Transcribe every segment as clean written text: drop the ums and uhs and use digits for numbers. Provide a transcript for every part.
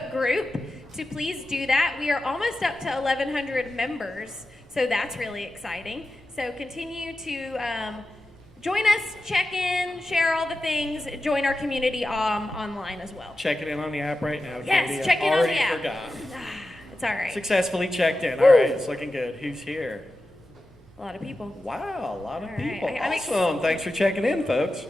Facebook group to please do that. We are almost up to 1,100 members, so that's really exciting. So continue to join us, check in, share all the things, join our community online as well. Check it in on the app right now. Yes, Katie. check in on the app. Forgot. It's all right. Successfully checked in. Woo. All right, it's looking good. Who's here? A lot of people. Wow, a lot of All people. right. Awesome. Thanks for checking in, folks.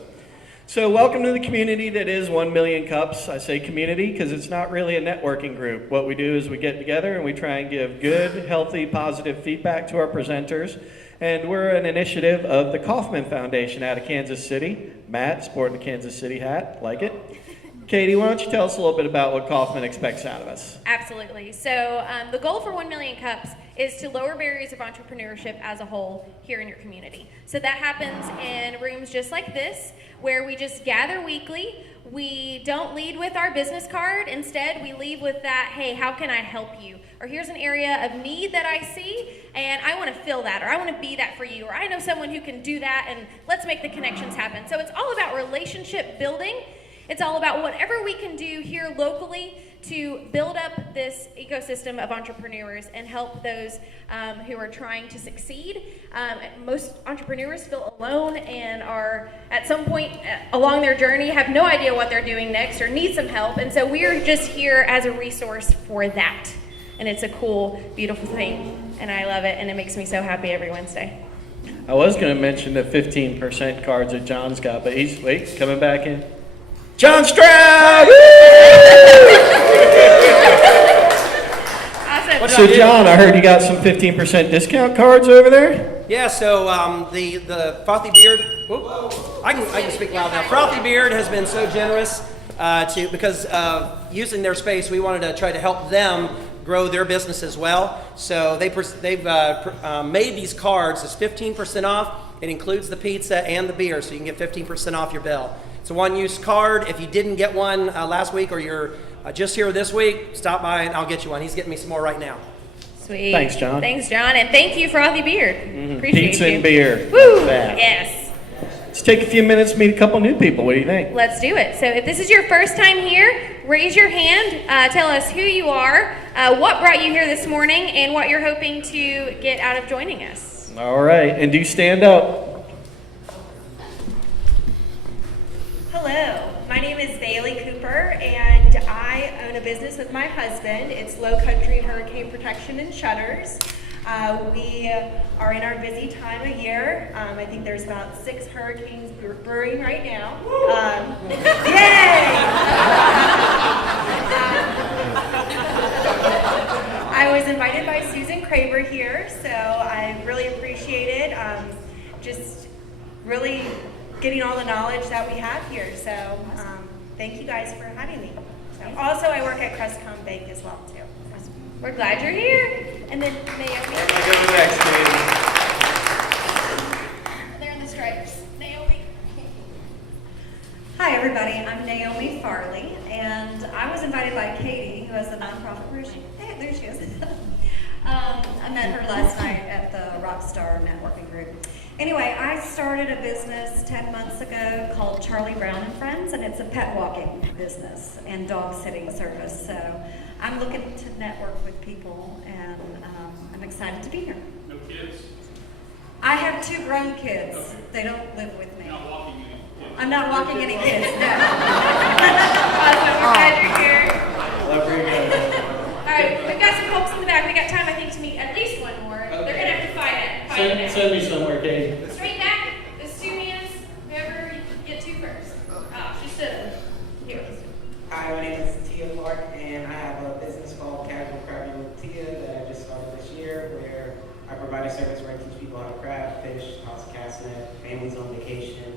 So welcome to the community that is 1 Million Cups. I say community because it's not really a networking group. What we do is we get together and we try and give good, healthy, positive feedback to our presenters. And we're an initiative of the Kauffman Foundation out of Kansas City. Matt, sporting the Kansas City hat. Like it? Katie, why don't you tell us a little bit about what Kauffman expects out of us? Absolutely. So the goal for 1 Million Cups is to lower barriers of entrepreneurship as a whole here in your community. So that happens in rooms just like this, where we just gather weekly. We don't lead with our business card. Instead, we lead with that, hey, how can I help you? Or here's an area of need that I see, and I want to fill that, or I want to be that for you, or I know someone who can do that, and let's make the connections happen. So it's all about relationship building. It's all about whatever we can do here locally to build up this ecosystem of entrepreneurs and help those who are trying to succeed. Most entrepreneurs feel alone and are at some point along their journey have no idea what they're doing next or need some help. And so we're just here as a resource for that. And it's a cool, beautiful thing. And I love it. And it makes me so happy every Wednesday. I was going to mention the 15% cards that John's got, but he's, coming back in. John Stroud! Awesome. So John, I heard you got some 15% discount cards over there? Yeah, so the Frothy Beard, I can speak loud now. Frothy Beard has been so generous because using their space, we wanted to try to help them grow their business as well. So they've made these cards as 15% off. It includes the pizza and the beer, so you can get 15% off your bill. It's a one-use card. If you didn't get one last week or you're just here this week, stop by and I'll get you one. He's getting me some more right now. Sweet. Thanks, John. Thanks, John. And thank you, Frothy Beard. Appreciate Pizza you. and beer. Woo! Like Yes. Let's take a few minutes to meet a couple new people. What do you think? Let's do it. So if this is your first time here, raise your hand. Tell us who you are, what brought you here this morning, and what you're hoping to get out of joining us. All right. And do stand up. Hello, my name is Bailey Cooper, and I own a business with my husband. It's Low Country Hurricane Protection and Shutters. We are in our busy time of year. I think there's about 6 hurricanes brewing right now. Yay! I was invited by Susan Craver here, so I really appreciate it. Just really getting all the knowledge that we have here. So thank you guys for having me. So, also, I work at Crestcom Bank as well, too. We're glad you're here. And then Naomi. I'll go to the next, Katie. They're in the stripes. Naomi. Hi everybody, I'm Naomi Farley, and I was invited by Katie, who has the nonprofit. Where is she? Hey, there she is. I met her last night at the Rockstar Networking Group. Anyway, I started a business 10 months ago called Charlie Brown and Friends, and it's a pet walking business and dog sitting service. So I'm looking to network with people, and I'm excited to be here. No kids? I have 2 grown kids. Okay. They don't live with me. You're not walking any kids? I'm not walking any kids, no. Awesome. We're glad you're here. Love where you're going. All right, we've got some folks in the back. We got time, I think, to meet at least one more. They're going to have to fight it. Send me somewhere, Katie. Straight back. There's 2 hands. Whoever you get to first. Oh, she stood. Here. Hi, my name is Tia Clark, and I have a business called Casual Crabbing with Tia that I just started this year, where I provide a service where I teach people how to crab, fish, toss a cast net, families on vacation,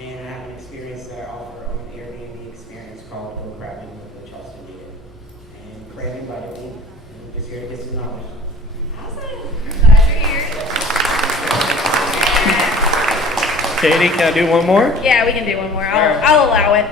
and I have an experience that I offer on an Airbnb experience called Go Crabbing with Charleston Native. And for everybody, I'm just here to get some knowledge. Awesome. Glad you're here. Katie, can I do one more? Yeah, we can do one more. I'll allow it.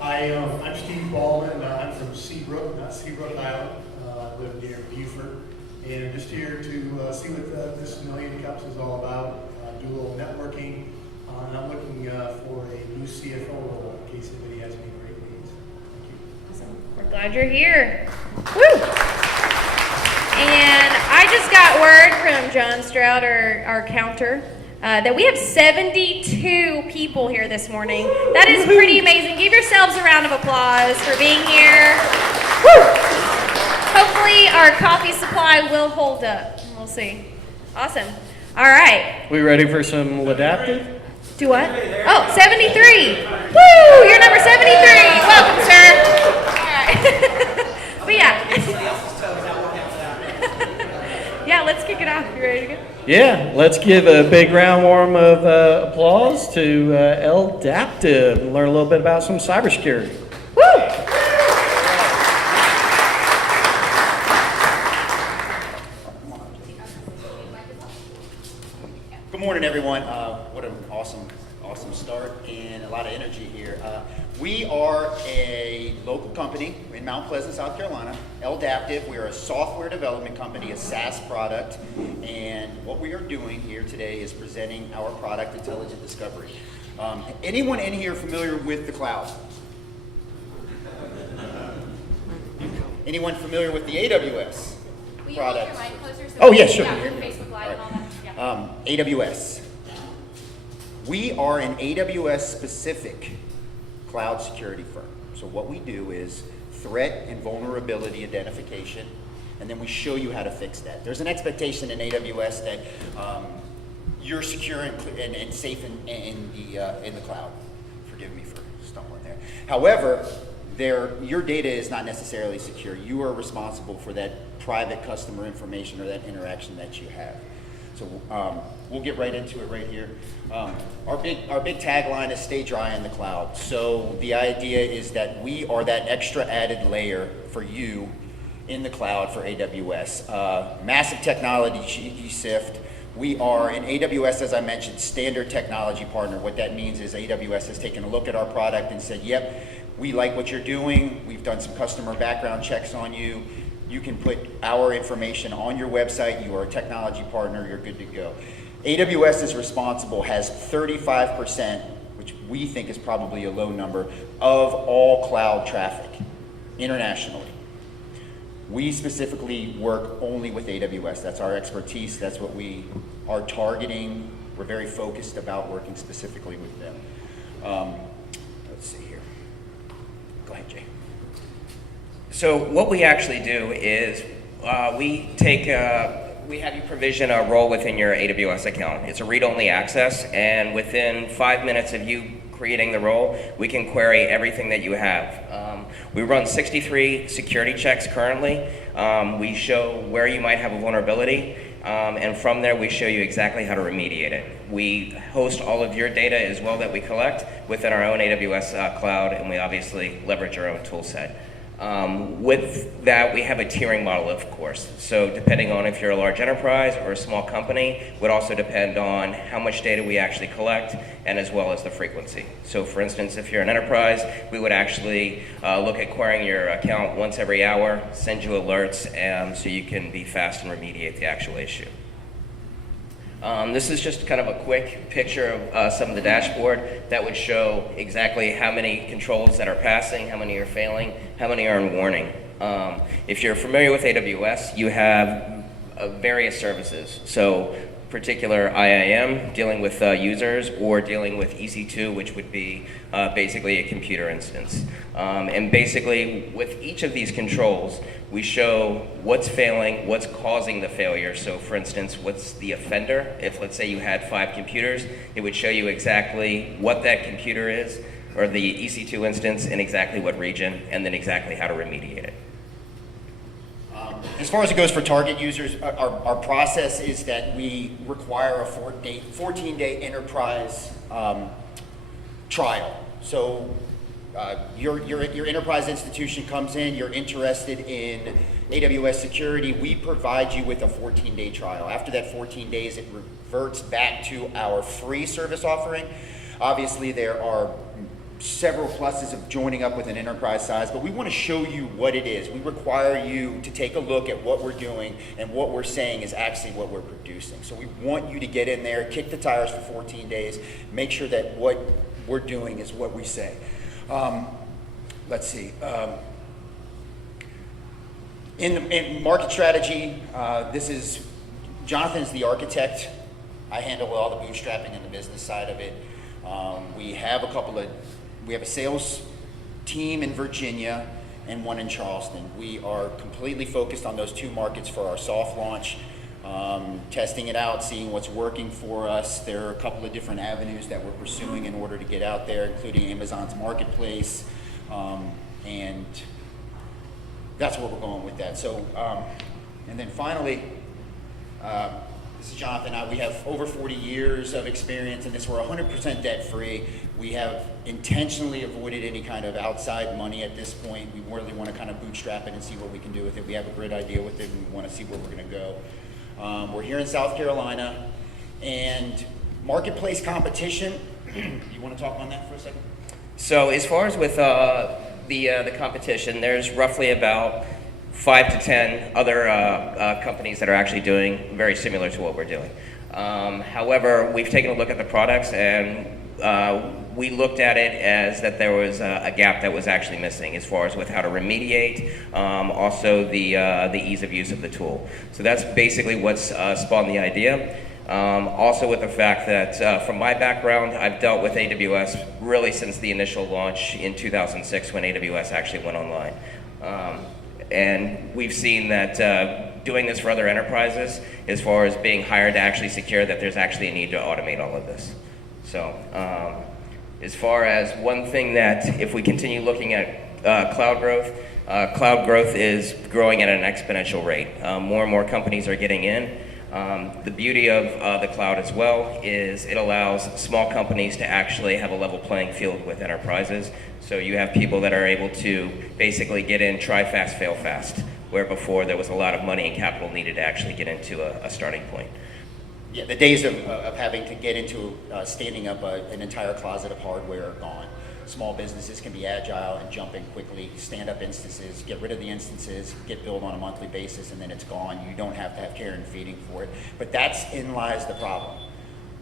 Hi, I'm Steve Baldwin. I'm from Seabrook, not Seabrook Island. I live near Beaufort. And I'm just here to see what this Million Cups is all about, do a little networking. And I'm looking for a new CFO role in case anybody has any great needs. Thank you. We're glad you're here. Woo! And I just got word from John Stroud, our counter, that we have 72 people here this morning. That is pretty amazing. Give yourselves a round of applause for being here. Woo! Hopefully our coffee supply will hold up. We'll see. Awesome. All right. We ready for some LDAPTIVE? Do what? Oh, 73. Woo! You're number 73. Welcome, sir. All right. But yeah. Yeah, let's kick it off. You ready to go? Yeah, let's give a big round warm of applause to LDAPTIVE and learn a little bit about some cybersecurity. Woo! Good morning, everyone. What an awesome start and a lot of energy here. We are a local company in Mount Pleasant, South Carolina, LDAPTIVE. We are a software development company, a SaaS product, and what we are doing here today is presenting our product, Intelligent Discovery. Anyone in here familiar with the cloud? Anyone familiar with the AWS product? Oh, yeah, sure. Facebook Live and all that. Yeah. AWS. We are an AWS-specific cloud security firm. So what we do is threat and vulnerability identification, and then we show you how to fix that. There's an expectation in AWS that you're secure and safe in the cloud. Forgive me for stumbling there. However, your data is not necessarily secure. You are responsible for that private customer information or that interaction that you have. So we'll get right into it right here. Our big tagline is stay dry in the cloud. So the idea is that we are that extra added layer for you in the cloud for AWS. Massive technology shift. We are an AWS, as I mentioned, standard technology partner. What that means is AWS has taken a look at our product and said, yep, we like what you're doing. We've done some customer background checks on you. You can put our information on your website. You are a technology partner. You're good to go. AWS is responsible, has 35%, which we think is probably a low number, of all cloud traffic internationally. We specifically work only with AWS. That's our expertise. That's what we are targeting. We're very focused about working specifically with them. Let's see here. Go ahead, Jay. So what we actually do is we have you provision a role within your AWS account. It's a read-only access, and within 5 minutes of you creating the role, we can query everything that you have. We run 63 security checks currently. We show where you might have a vulnerability, and from there we show you exactly how to remediate it. We host all of your data as well that we collect within our own AWS cloud, and we obviously leverage our own tool set. With that, we have a tiering model, of course. So depending on if you're a large enterprise or a small company, would also depend on how much data we actually collect and as well as the frequency. So for instance, if you're an enterprise, we would actually look at querying your account once every hour, send you alerts, so you can be fast and remediate the actual issue. This is just kind of a quick picture of some of the dashboard that would show exactly how many controls that are passing, how many are failing, how many are in warning. If you're familiar with AWS, you have various services. So particular IAM, dealing with users, or dealing with EC2, which would be basically a computer instance. And basically, with each of these controls, we show what's failing, what's causing the failure. So for instance, what's the offender? If let's say you had 5 computers, it would show you exactly what that computer is, or the EC2 instance, in exactly what region, and then exactly how to remediate it. As far as it goes for target users, our process is that we require a 14-day enterprise trial. So your enterprise institution comes in, you're interested in AWS security, we provide you with a 14-day trial. After that 14 days, it reverts back to our free service offering. Obviously, there are several pluses of joining up with an enterprise size, but we want to show you what it is. We require you to take a look at what we're doing, and what we're saying is actually what we're producing. So we want you to get in there, kick the tires for 14 days, make sure that what we're doing is what we say. Let's see. In market strategy, this is, Jonathan's the architect. I handle all the bootstrapping and the business side of it. We have a sales team in Virginia and one in Charleston. We are completely focused on those 2 markets for our soft launch, testing it out, seeing what's working for us. There are a couple of different avenues that we're pursuing in order to get out there, including Amazon's marketplace, and that's where we're going with that. So, and then finally, this is Jonathan and I. We have over 40 years of experience in this. We're 100% debt-free. We have intentionally avoided any kind of outside money at this point. We really want to kind of bootstrap it and see what we can do with it. We have a great idea with it, and we want to see where we're going to go. We're here in South Carolina, and marketplace competition. You want to talk on that for a second? So as far as with the competition, there's roughly about 5 to 10 other companies that are actually doing very similar to what we're doing. However, we've taken a look at the products, and we looked at it as that there was a gap that was actually missing as far as with how to remediate, also the ease of use of the tool. So that's basically what's spawned the idea. Also with the fact that from my background, I've dealt with AWS really since the initial launch in 2006 when AWS actually went online. And we've seen that doing this for other enterprises, as far as being hired to actually secure, that there's actually a need to automate all of this. So as far as one thing that if we continue looking at cloud growth is growing at an exponential rate. More and more companies are getting in. The beauty of the cloud as well is it allows small companies to actually have a level playing field with enterprises. So you have people that are able to basically get in, try fast, fail fast, where before there was a lot of money and capital needed to actually get into a starting point. Yeah, the days of having to get into standing up an entire closet of hardware are gone. Small businesses can be agile and jump in quickly, stand up instances, get rid of the instances, get billed on a monthly basis, and then it's gone. You don't have to have care and feeding for it. But in lies the problem.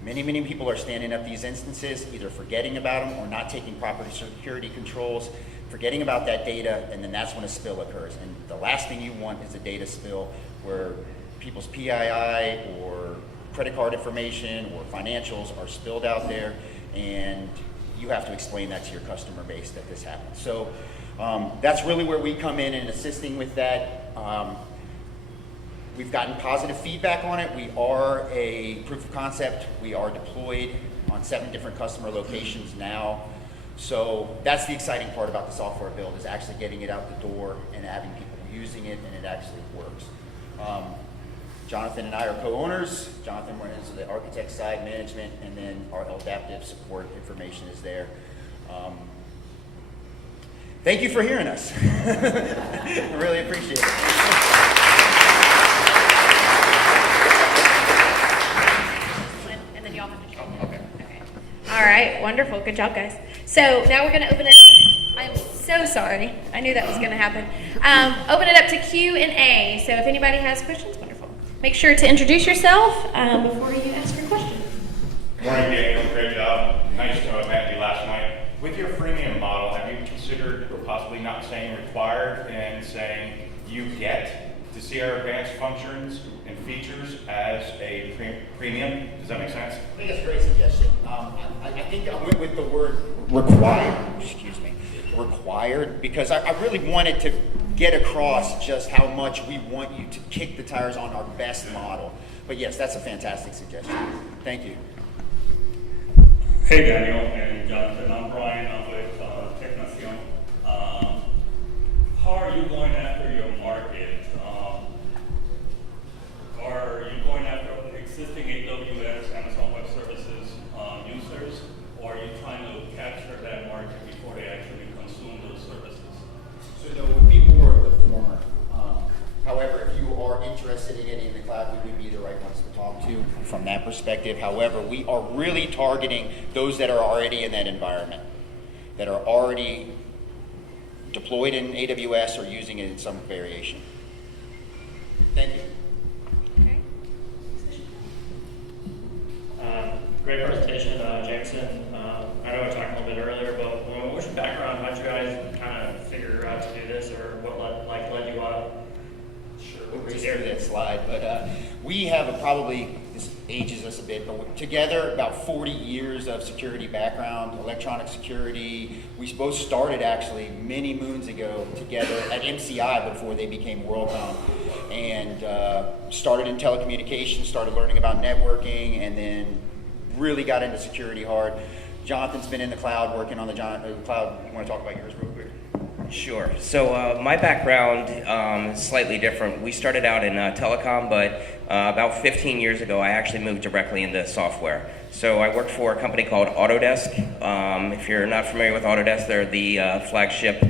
Many people are standing up these instances, either forgetting about them or not taking proper security controls, forgetting about that data, and then that's when a spill occurs. And the last thing you want is a data spill where people's PII or credit card information or financials are spilled out there, and you have to explain that to your customer base that this happened. So that's really where we come in and assisting with that. We've gotten positive feedback on it. We are a proof of concept. We are deployed on 7 different customer locations now. So that's the exciting part about the software build, is actually getting it out the door and having people using it, and it actually works. Jonathan and I are co-owners. Jonathan runs the architect side, management, and then our LDAPTIVE support information is there. Thank you for hearing us. I really appreciate it. And then y'all have to join. Okay. All right, wonderful. Good job, guys. So now we're going to open it. I'm so sorry. I knew that was going to happen. Open it up to Q&A. So if anybody has questions, wonderful. Make sure to introduce yourself before you ask your question. Morning, Daniel. Great job. Nice to have met you last night. With your freemium model, have you considered possibly not saying required and saying you get to see our advanced functions and features as a premium? Does that make sense? I think that's a great suggestion. I think I went with the word required, because I really wanted to get across just how much we want you to kick the tires on our best model. But yes, that's a fantastic suggestion. Thank you. Hey Daniel and Jonathan, I'm Brian. I'm with Technacion. How are you going after your market? Are you going after existing AWS, Amazon Web Services users, or are you trying to capture that market before they actually consume those services? So there would be more of the former. However, if you are interested in getting in the cloud, we would be the right ones to talk to from that perspective. However, we are really targeting those that are already in that environment, that are already deployed in AWS or using it in some variation. Thank you. Okay. Great presentation, Jameson. I know we talked a little bit earlier, but what's your background? How'd you guys kind of figure out to do this, or what led you out race through that slide, but we have probably, this ages us a bit, but we're together about 40 years of security background, electronic security. We both started actually many moons ago together at MCI before they became WorldCom, and started in telecommunications, started learning about networking, and then really got into security hard. Jonathan's been in the cloud, working on the cloud. You want to talk about yours real quick? Sure. So my background is slightly different. We started out in telecom, but about 15 years ago, I actually moved directly into software. So I worked for a company called Autodesk. If you're not familiar with Autodesk, they're the flagship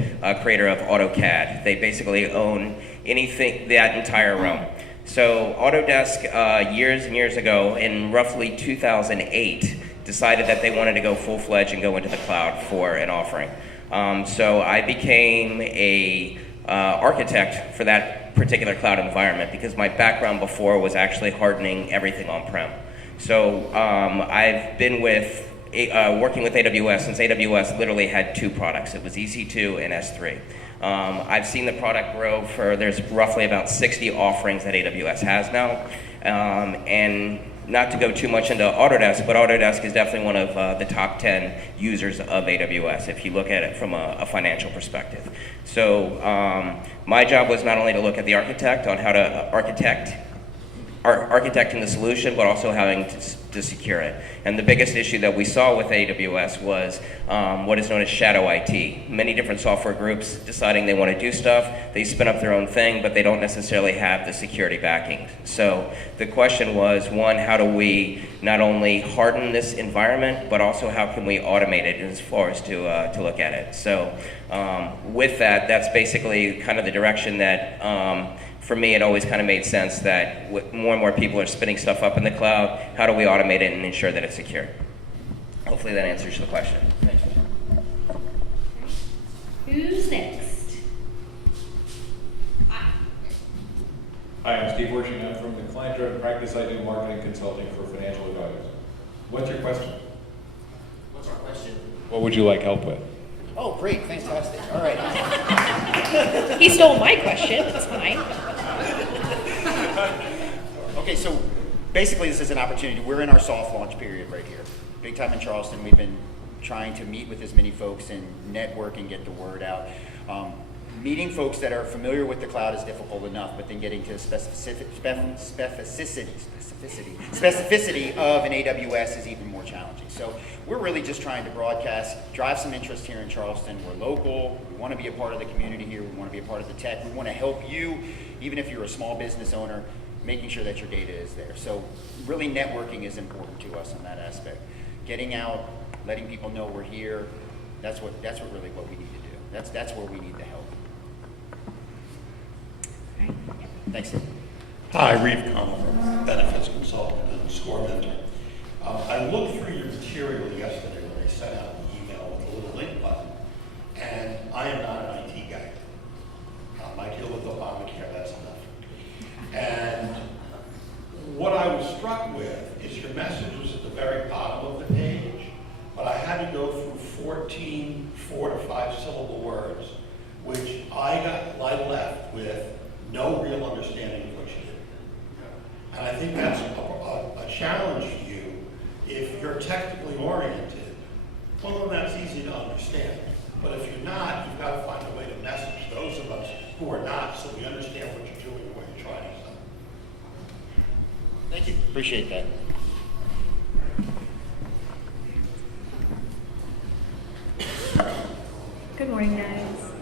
creator of AutoCAD. They basically own anything, that entire realm. So Autodesk, years and years ago, in roughly 2008, decided that they wanted to go full-fledged and go into the cloud for an offering. So I became a architect for that particular cloud environment because my background before was actually hardening everything on-prem. So I've been with working with AWS since AWS literally had two products. It was EC2 and S3. I've seen the product grow there's roughly about 60 offerings that AWS has now. And not to go too much into Autodesk, but Autodesk is definitely one of the top 10 users of AWS if you look at it from a financial perspective. So my job was not only to look at the architect on how to architecting the solution, but also having to secure it. And the biggest issue that we saw with AWS was what is known as shadow IT. Many different software groups deciding they want to do stuff, they spin up their own thing, but they don't necessarily have the security backing. So the question was, one, how do we not only harden this environment, but also how can we automate it as far as to look at it. So with that, that's basically kind of the direction that for me, it always kind of made sense that more and more people are spinning stuff up in the cloud. How do we automate it and ensure that it's secure? Hopefully that answers the question. Thank you. Who's next? Hi, I'm Steve Worshing. I'm from the client-driven practice. I do marketing consulting for financial advisors. What's your question? What's our question? What would you like help with? Oh, great, fantastic. All right. He stole my question. It's fine. Okay, so basically this is an opportunity. We're in our soft launch period right here. Big time in Charleston. We've been trying to meet with as many folks and network and get the word out. Meeting folks that are familiar with the cloud is difficult enough, but then getting to specificity of an AWS is even more challenging. So we're really just trying to broadcast, drive some interest here in Charleston. We're local. We want to be a part of the community here. We want to be a part of the tech. We want to help you, even if you're a small business owner, making sure that your data is there. So really networking is important to us in that aspect. Getting out, letting people know we're here, that's really what we need to do. That's where we need the help. Thanks. Hi, Reeve Conover, benefits consultant and SCORE mentor. I looked through your material yesterday when they sent out the email with a little link button, and I am not an IT guy. I deal with Obamacare, that's enough. And what I was struck with is your message was at the very bottom of the page, but I had to go through 14 4- to 5-syllable words, which I left with no real understanding of what you do. And I think that's a challenge for you. If you're technically oriented, well, then that's easy to understand. But if you're not, you've got to find a way to message those of us who are not, so we understand what you're doing and what you're trying to do. Thank you. Appreciate that. Good morning, guys.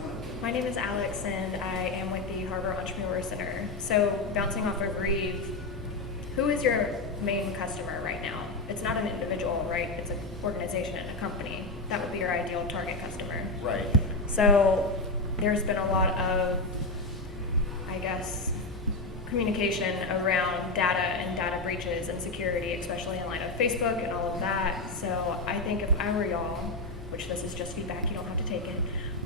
My name is Alex, and I am with the Harbor Entrepreneur Center. So, bouncing off of Reeve, who is your main customer right now? It's not an individual, right? It's an organization and a company. That would be your ideal target customer. Right. So, there's been a lot of, I guess, communication around data and data breaches and security, especially in light of Facebook and all of that. So, I think if I were y'all, which this is just feedback, you don't have to take it,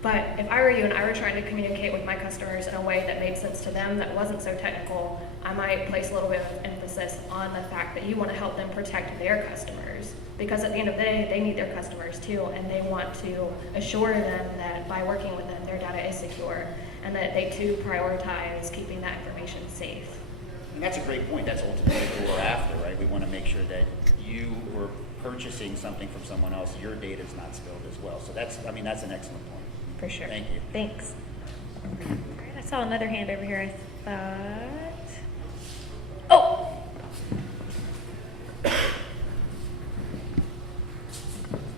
but if I were you and I were trying to communicate with my customers in a way that made sense to them, that wasn't so technical, I might place a little bit of emphasis on the fact that you want to help them protect their customers. Because at the end of the day, they need their customers too, and they want to assure them that by working with them, their data is secure. and that they too prioritize keeping that information safe. And that's a great point. That's ultimately what we're after, right? We want to make sure that you were purchasing something from someone else, your data is not spilled as well. So that's an excellent point. For sure. Thank you. Thanks. All right, I saw another hand over here, I thought. Oh!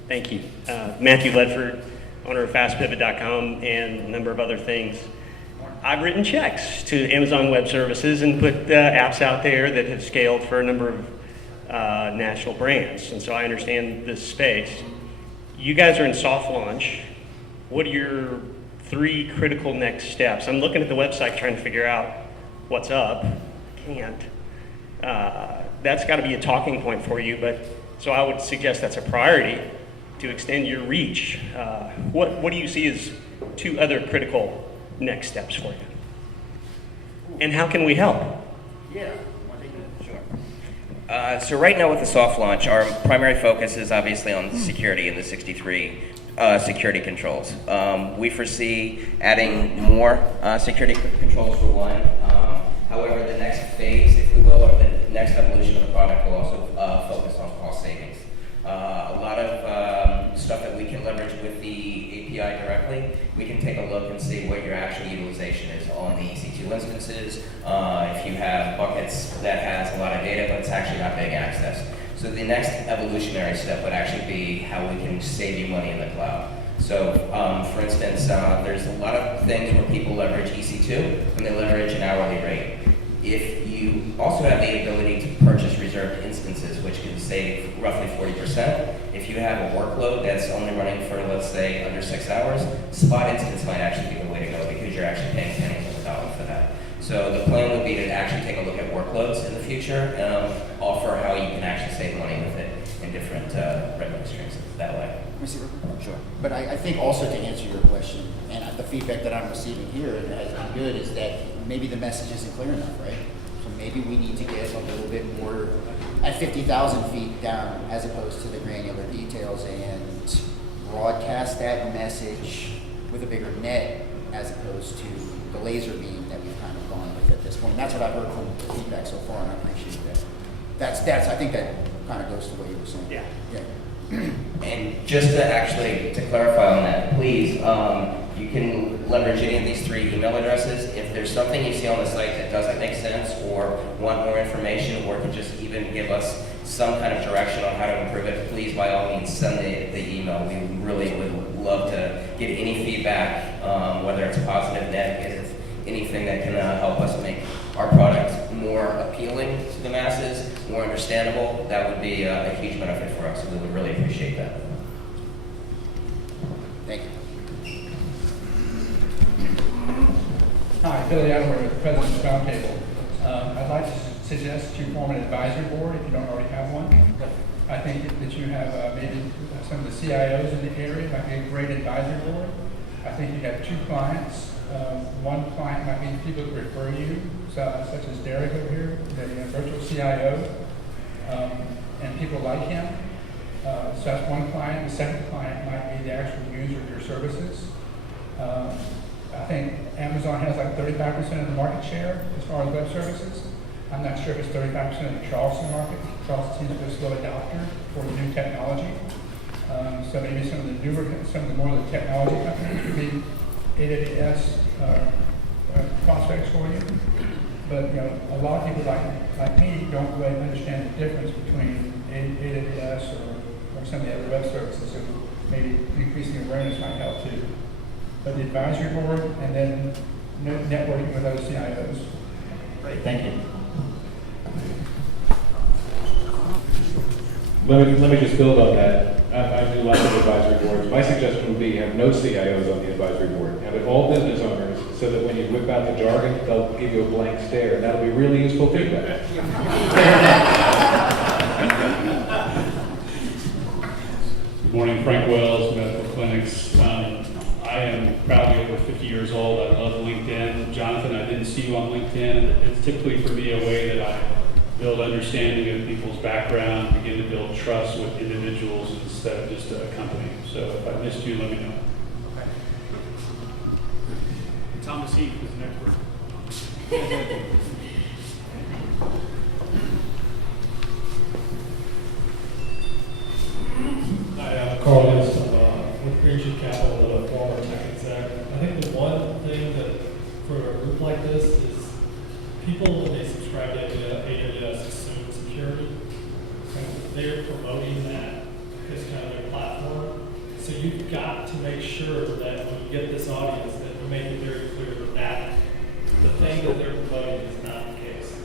Thank you. Matthew Ledford, owner of FastPivot.com and a number of other things. I've written checks to Amazon Web Services and put apps out there that have scaled for a number of national brands, and so I understand this space. You guys are in soft launch. What are your 3 critical next steps? I'm looking at the website trying to figure out what's up. I can't. That's got to be a talking point for you, but so I would suggest that's a priority to extend your reach. What do you see as 2 other critical next steps for you? And how can we help? Yeah. Sure. So right now with the soft launch, our primary focus is obviously on security and the 63 security controls. We foresee adding more security controls for one. However, the next phase, if we will, or the next evolution of the product will also focus on cost savings. A lot of stuff that we can leverage with the API directly, we can take a look and see what your actual utilization is on the EC2 instances. If you have buckets that has a lot of data, but it's actually not big access. So the next evolutionary step would actually be how we can save you money in the cloud. So, for instance, there's a lot of things where people leverage EC2 and they leverage an hourly rate. If you also have the ability to purchase reserved instances, which can save roughly 40%, if you have a workload that's only running for, let's say, under 6 hours, spot instance might actually be the way to go because you're actually paying pennies on the dollar for that. So the plan would be to actually take a look at workloads in the future and offer how you can actually save money with it in different revenue streams that way. Let me see real quick. Sure. But I think also to answer your question, and the feedback that I'm receiving here and has been good, is that maybe the message isn't clear enough, right? So maybe we need to get a little bit more at 50,000 feet down as opposed to the granular details and broadcast that message with a bigger net as opposed to the laser beam that we've kind of gone with at this point. And that's what I've heard from the feedback so far, and I appreciate that. That's I think that kind of goes to what you were saying. Yeah. And just to clarify on that, please, you can leverage any of these 3 email addresses. If there's something you see on the site that doesn't make sense or want more information or can just even give us some kind of direction on how to improve it, please, by all means, send the email. We really would love to get any feedback, whether it's positive, negative, anything that can help us make our product more appealing to the masses, more understandable. That would be a huge benefit for us. We would really appreciate that. Thank you. Hi, Billy Edward, President of Roundtable. I'd like to suggest that you form an advisory board if you don't already have one. I think that you have maybe some of the CIOs in the area might be a great advisory board. I think you have 2 clients. One client might be people that refer you, such as Derek over here, the virtual CIO, and people like him. So that's one client. The second client might be the actual user of your services. I think Amazon has like 35% of the market share as far as web services. I'm not sure if it's 35% of the Charleston market. Charleston seems to be a slow adopter for the new technology. So maybe some of the more of the technology companies would be AWS prospects for you. But a lot of people like me don't really understand the difference between AWS or some of the other web services. So maybe increasing awareness might help too. But the advisory board and then networking with other CIOs. Great, thank you. Let me just build on that. I do like the advisory boards. My suggestion would be have no CIOs on the advisory board. Have it all business owners so that when you whip out the jargon, they'll give you a blank stare. And that'll be really useful feedback. Good morning, Frank Wells, Medical Clinics. I am proudly over 50 years old. I love LinkedIn. Jonathan, I didn't see you on LinkedIn. It's typically for me a way that I build understanding of people's background, begin to build trust with individuals instead of just a company. So if I missed you, let me know. Thomas Heath is next word. Hi, I'm Carl List with Green Shoe Capital, a former tech exec. I think the one thing that for a group like this is people, when they subscribe to AWS, assume security. And they're promoting that as kind of their platform. So you've got to make sure that when you get this audience, that you make it very clear that the thing that they're promoting is not the case.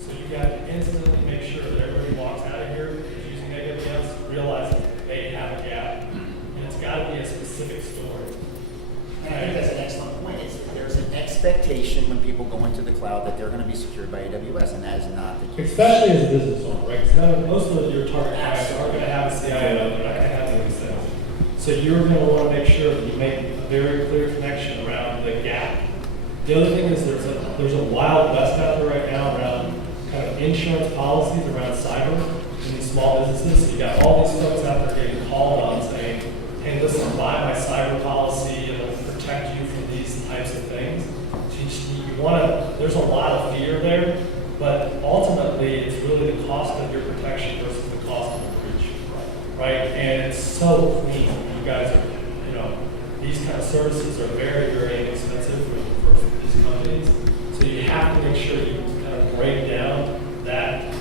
So you've got to instantly make sure that everybody walks out of here using AWS, realizes they have a gap, and it's got to be a specific story. And I think that's an excellent point. There's an expectation when people go into the cloud that they're going to be secured by AWS, and that is not the case. Especially as a business owner, right? Because most of your target clients are going to have a CIO, they're not going to have any sales. So you're going to want to make sure that you make a very clear connection around the gap. The other thing is there's a wild west out there right now around kind of insurance policies around cyber in these small businesses. So you got all these folks out there getting called on saying, hey, listen, buy my cyber policy, it'll protect you from these types of things. So you want to, there's a lot of fear there, but ultimately it's really the cost of your protection versus the cost of the breach, right? And it's so clean. You guys are, these kind of services are very, very inexpensive for these companies. So you have to make sure you kind of break down that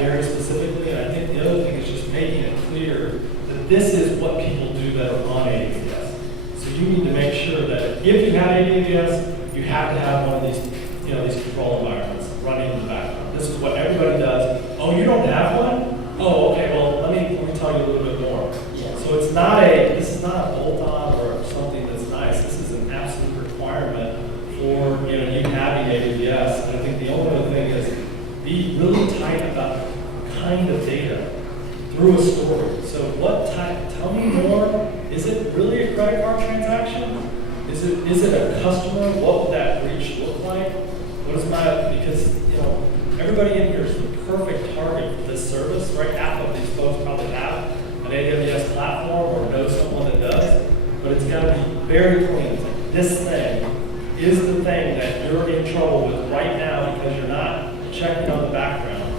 very specifically. And I think the other thing is just making it clear that this is what people do that are on AWS. So you need to make sure that if you have AWS, you have to have one of these, these control environments running in the background. This is what everybody does. Oh, you don't have one? Oh, okay. Well, let me tell you a little bit more. So this is not a bolt-on or something that's nice. This is an absolute requirement for you having AWS. And I think the only other thing is be really tight about the kind of data through a story. So what type? Tell me more. Is it really a credit card transaction? Is it a customer? What would that breach look like? What is because everybody in here is the perfect target for this service, right? Half of these folks probably have an AWS platform or know someone that does, but it's got to be very clean. It's like this thing is the thing that you're in trouble with right now because you're not checking on the background,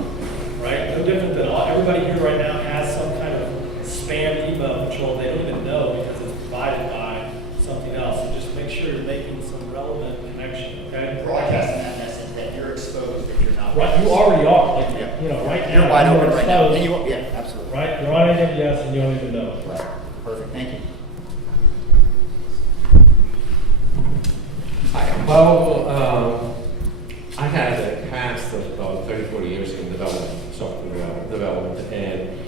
right? No different than everybody here right now has some kind of spam email control they don't even know because it's provided by something else. So just make sure you're making some relevant connection, okay? Broadcasting that message that you're exposed if you're not. Right, you already are. Like, right now. You're wide open right now. Exposed, Absolutely. Right, you're on AWS and you don't even know. Right. Perfect. Thank you. Hi. Well, I had a past of about 30, 40 years in development, software development, and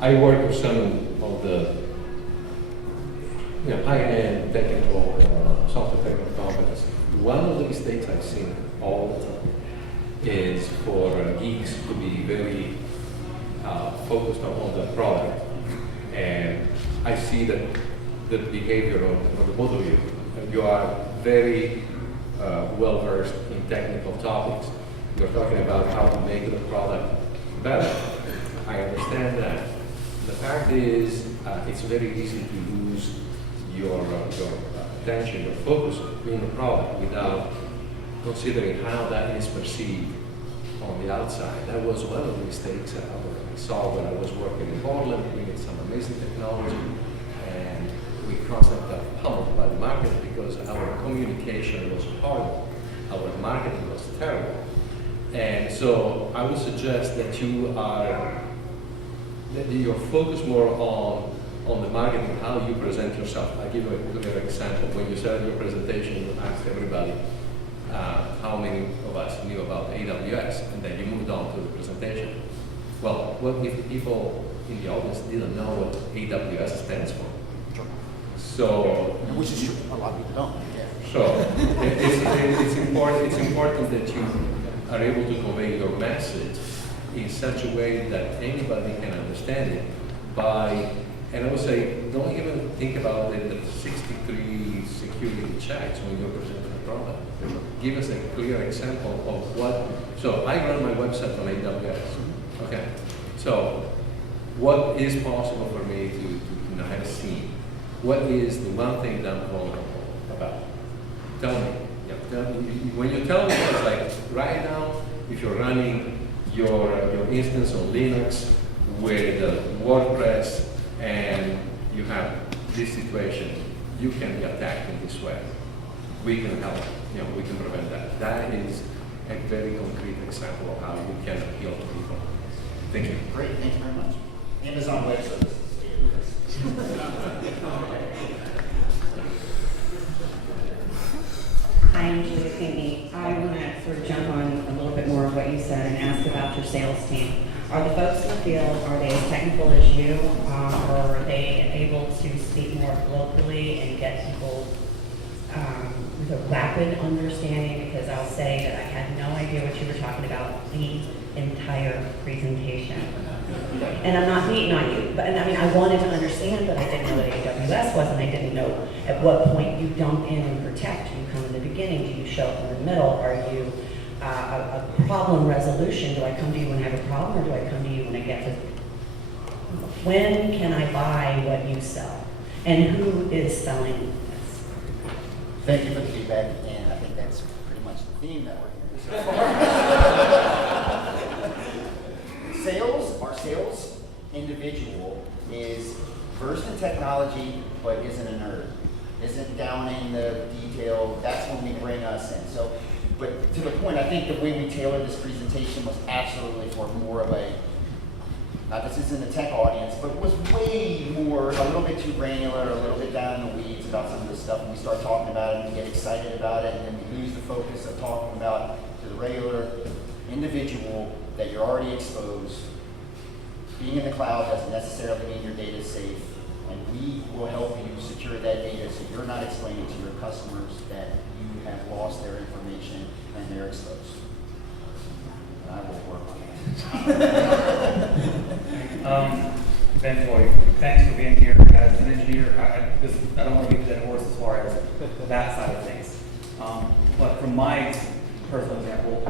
I work with some of the high-end technical, software technical companies. One of the mistakes I've seen all the time is for geeks to be very focused on the product. And I see that the behavior of the both of you, you are very well versed in technical topics. You're talking about how to make the product better. I understand that. The fact is, it's very easy to lose your attention, your focus in the product without considering how that is perceived on the outside. That was one of the mistakes I saw when I was working in Portland. We had some amazing technology, and we constantly got pummeled by the market because our communication was horrible. Our marketing was terrible. And so I would suggest that you're focused more on the marketing, how you present yourself. I'll give you an example. When you started your presentation, you asked everybody how many of us knew about AWS, and then you moved on to the presentation. Well, what if people in the audience didn't know what AWS stands for? So, which is true. A lot of people don't. So it's important that you are able to convey your message in such a way that anybody can understand it and I would say, don't even think about the 63 security checks when you're presenting a product. Give us a clear example of what. So I run my website on AWS. Okay. So what is possible for me to have seen? What is the one thing that I'm vulnerable about? tell me. Yeah, tell me. When you tell me, it's like right now, if you're running your instance on Linux with WordPress and you have this situation, you can be attacked in this way. We can help. We can prevent that. That is a very concrete example of how you can appeal to people. Thank you. Great, thank you very much. Amazon Web Services. Hi, I'm Julie Pinkney. I want to sort of jump on a little bit more of what you said and ask about your sales team. Are the folks in the field, are they as technical as you, or are they able to speak more colloquially and get people with a rapid understanding? Because I'll say that I had no idea what you were talking about the entire presentation. And I'm not hating on you, but I mean, I wanted to understand, but I didn't know what AWS was, and I didn't know at what point you dump in and protect. Do you come in the beginning? Do you show up in the middle? Are you a problem resolution? Do I come to you when I have a problem, or do I come to you when I get to, when can I buy what you sell? And who is selling this? Thank you for the feedback, and I think that's pretty much the theme that we're hearing. Our sales individual is versed in technology, but isn't a nerd. Isn't down in the detail. That's when we bring us in. So, but to the point, I think the way we tailored this presentation was absolutely for more of a, not this isn't a tech audience, but was way more, a little bit too granular, a little bit down in the weeds about some of this stuff. And we start talking about it and we get excited about it, and then we lose the focus of talking about to the regular individual that you're already exposed. Being in the cloud doesn't necessarily mean your data is safe, and we will help you secure that data so you're not explaining to your customers that you have lost their information and they're exposed. And I will work on that. Ben Floyd, thanks for being here. As an engineer, I don't want to beat the dead horse as far as that side of things. But from my personal example,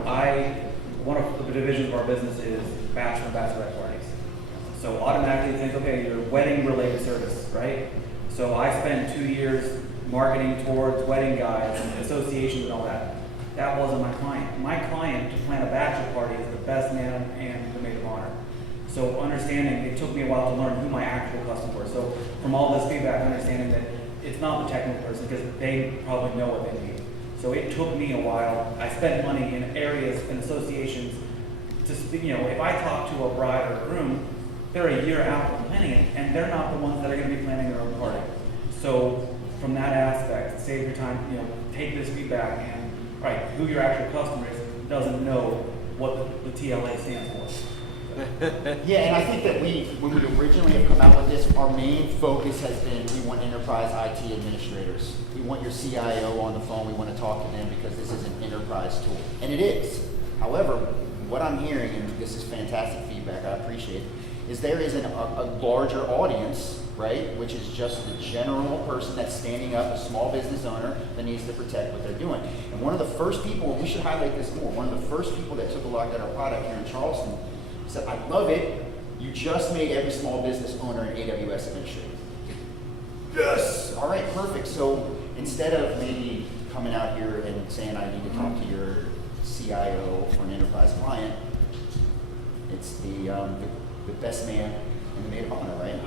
one of the divisions of our business is bachelor and bachelorette parties. So automatically think, okay, your wedding related service, right? So I spent 2 years marketing towards wedding guides and associations and all that. That wasn't my client. My client to plan a bachelor party is the best man and the maid of honor. So understanding, it took me a while to learn who my actual customers were. So from all this feedback, understanding that it's not the technical person because they probably know what they need. So it took me a while. I spent money in areas and associations to speak. If I talk to a bride or a groom, they're a year out from planning it, and they're not the ones that are going to be planning their own party. So from that aspect, save your time, take this feedback and, right, who your actual customer is doesn't know what the TLA stands for. Yeah, and I think that when we originally have come out with this, our main focus has been we want enterprise IT administrators. We want your CIO on the phone. We want to talk to them because this is an enterprise tool. And it is. However, what I'm hearing, and this is fantastic feedback, I appreciate it, is there is a larger audience, right, which is just the general person that's standing up, a small business owner that needs to protect what they're doing. And one of the first people, and we should highlight this more, one of the first people that took a look at our product here in Charleston said, I love it, you just made every small business owner an AWS administrator. Yes! All right, perfect. So instead of maybe coming out here and saying I need to talk to your CIO for an enterprise client, it's the best man and the maid of honor, right?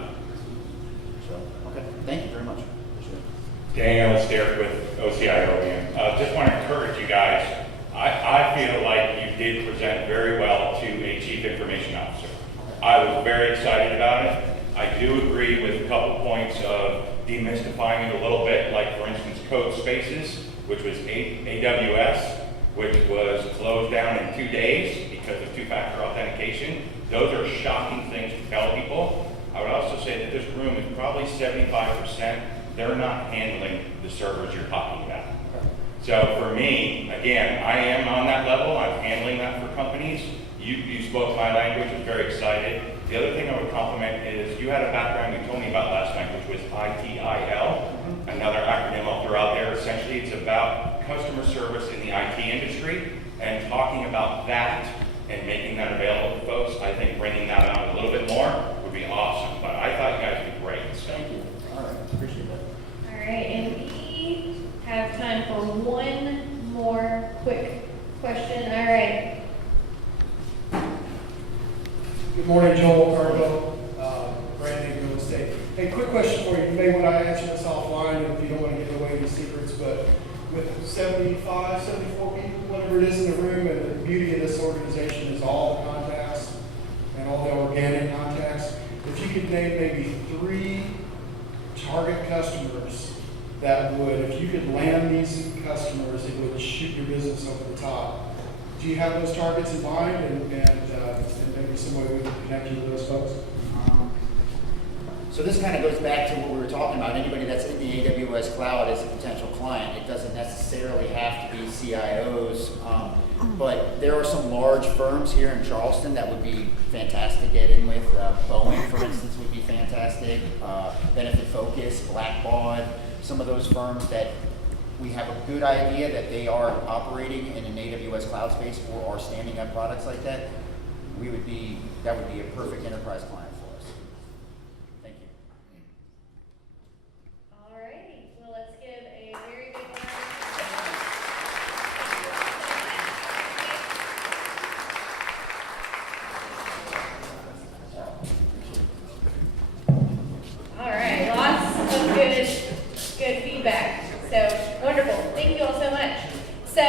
So, okay, thank you very much. Appreciate it. Daniel Stark with OCIO again. Just want to encourage you guys. I feel like you did present very well to a chief information officer. I was very excited about it. I do agree with a couple points of demystifying it a little bit, like for instance, Code Spaces, which was AWS, which was closed down in 2 days because of two-factor authentication. Those are shocking things to tell people. I would also say that this room is probably 75%. They're not handling the servers you're talking about. So for me, again, I am on that level. I'm handling that for companies. You spoke my language. I'm very excited. The other thing I would compliment is you had a background you told me about last night, which was ITIL, another acronym I'll throw out there. Essentially, it's about customer service in the IT industry and talking about that and making that available to folks. I think bringing that out a little bit more would be awesome. But I thought you guys did great. So. Thank you. All right, appreciate that. All right, and we have time for one Morning, Joel Carbo, brand new real estate. Hey, quick question for you. You may want to answer this offline if you don't want to give away any secrets, but with 75, 74 people, whatever it is in the room, and the beauty of this organization is all the contacts and all the organic contacts. If you could name maybe 3 target customers that would, if you could land these customers, it would shoot your business over the top. Do you have those targets in mind, and maybe some way we can connect you with those folks? So this kind of goes back to what we were talking about. Anybody that's in the AWS cloud is a potential client. It doesn't necessarily have to be CIOs, but there are some large firms here in Charleston that would be fantastic to get in with. Boeing, for instance, would be fantastic. Benefit Focus, Blackbaud, some of those firms that we have a good idea that they are operating in an AWS cloud space or are standing up products like that. That would be a perfect enterprise client for us. Thank you. All right. Well, let's give a very big round. All right. Lots of good feedback. So wonderful. Thank you all so much. So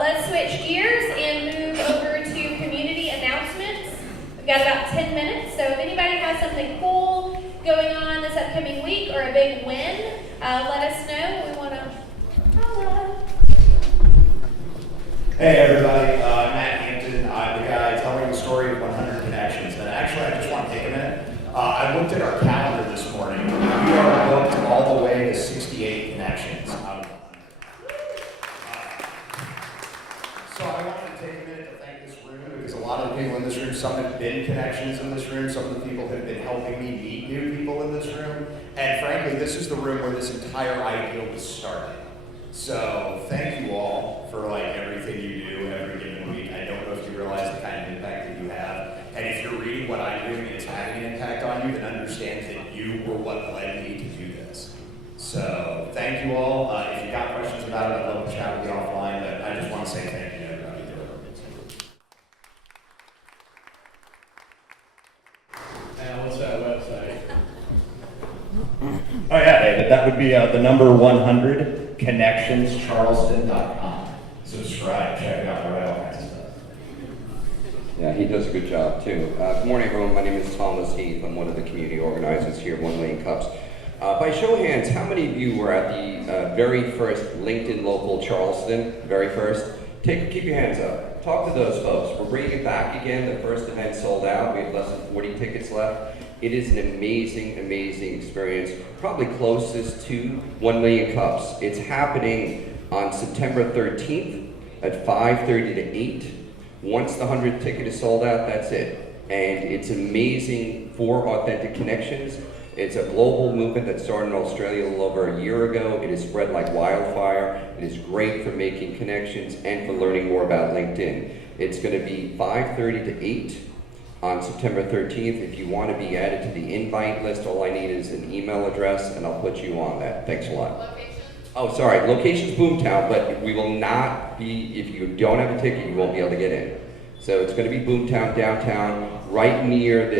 let's switch gears and move over to community announcements. We've got about 10 minutes, so if anybody has something cool going on this upcoming week or a big win, let us know. We want to holla. Hey everybody, Matt Hampton. I'm the guy telling the story of 100 Connections. And actually, I just want to take a minute. I looked at our calendar this morning. We are booked all the way to 68 connections out of 100. So I wanted to take a minute to thank this room, because a lot of the people in this room, some have been connections in this room, some of the people have been helping me meet new people in this room, and frankly, this is the room where this entire idea was started. So thank you all for everything you do every given week. I don't know if you realize the kind of impact that you have, and if you're reading what I'm doing and it's having an impact on you, then understand that you were what led me to do this. So thank you all. If you've got questions about it, I'd love to chat with you offline, but I just want to say thank you to everybody. Now, what's that website? Oh yeah, David, that would be the number 100 connectionscharleston.com. Subscribe, check it out, all kinds of stuff. Yeah, he does a good job too. Good morning, everyone. My name is Thomas Heath. I'm one of the community organizers here at 1 Million Cups. By show of hands, how many of you were at the very first LinkedIn Local Charleston? Very first? Keep your hands up. Talk to those folks. We're bringing it back again. The first event sold out. We have less than 40 tickets left. It is an amazing, amazing experience. Probably closest to 1 Million Cups. It's happening on September 13th at 5:30 to 8. Once the 100th ticket is sold out, that's it. And it's amazing for authentic connections. It's a global movement that started in Australia a little over a year ago. It has spread like wildfire. It is great for making connections and for learning more about LinkedIn. It's going to be 5:30 to 8 on September 13th. If you want to be added to the invite list, all I need is an email address and I'll put you on that. Thanks a lot. Location? Oh, sorry. Location's Boomtown, but we will not be, if you don't have a ticket, you won't be able to get in. So it's going to be Boomtown, downtown, right near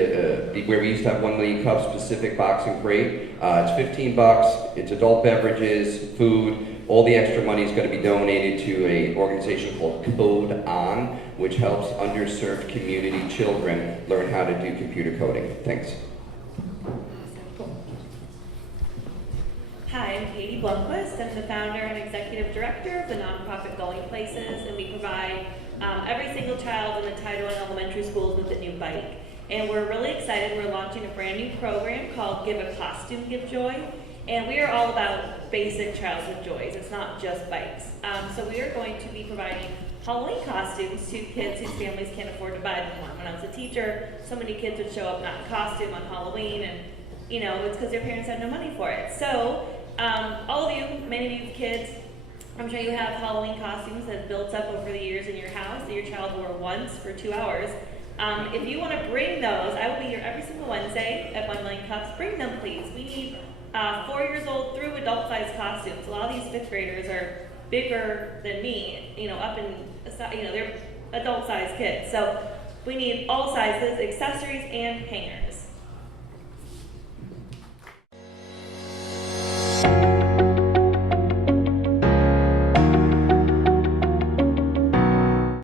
where we used to have 1 Million Cups, Pacific Boxing Crate. It's $15. It's adult beverages, food. All the extra money is going to be donated to an organization called Code On, which helps underserved community children learn how to do computer coding. Thanks. Hi, I'm Katie Blomquist. I'm the founder and executive director of the nonprofit Going Places, and we provide every single child in the Title I elementary schools with a new bike. And we're really excited. We're launching a brand new program called Give a Costume, Give Joy. And we are all about basic childhood joys. It's not just bikes. So we are going to be providing Halloween costumes to kids whose families can't afford to buy them one. When I was a teacher, so many kids would show up not in costume on Halloween, and it's because their parents had no money for it. So all of you, many of you kids, I'm sure you have Halloween costumes that have built up over the years in your house that your child wore once for 2 hours. If you want to bring those, I will be here every single Wednesday at 1 Million Cups. Bring them, please. We need 4 years old through adult-sized costumes. A lot of these 5th graders are bigger than me, up in, they're adult-sized kids. So We need all sizes, accessories, and hangers.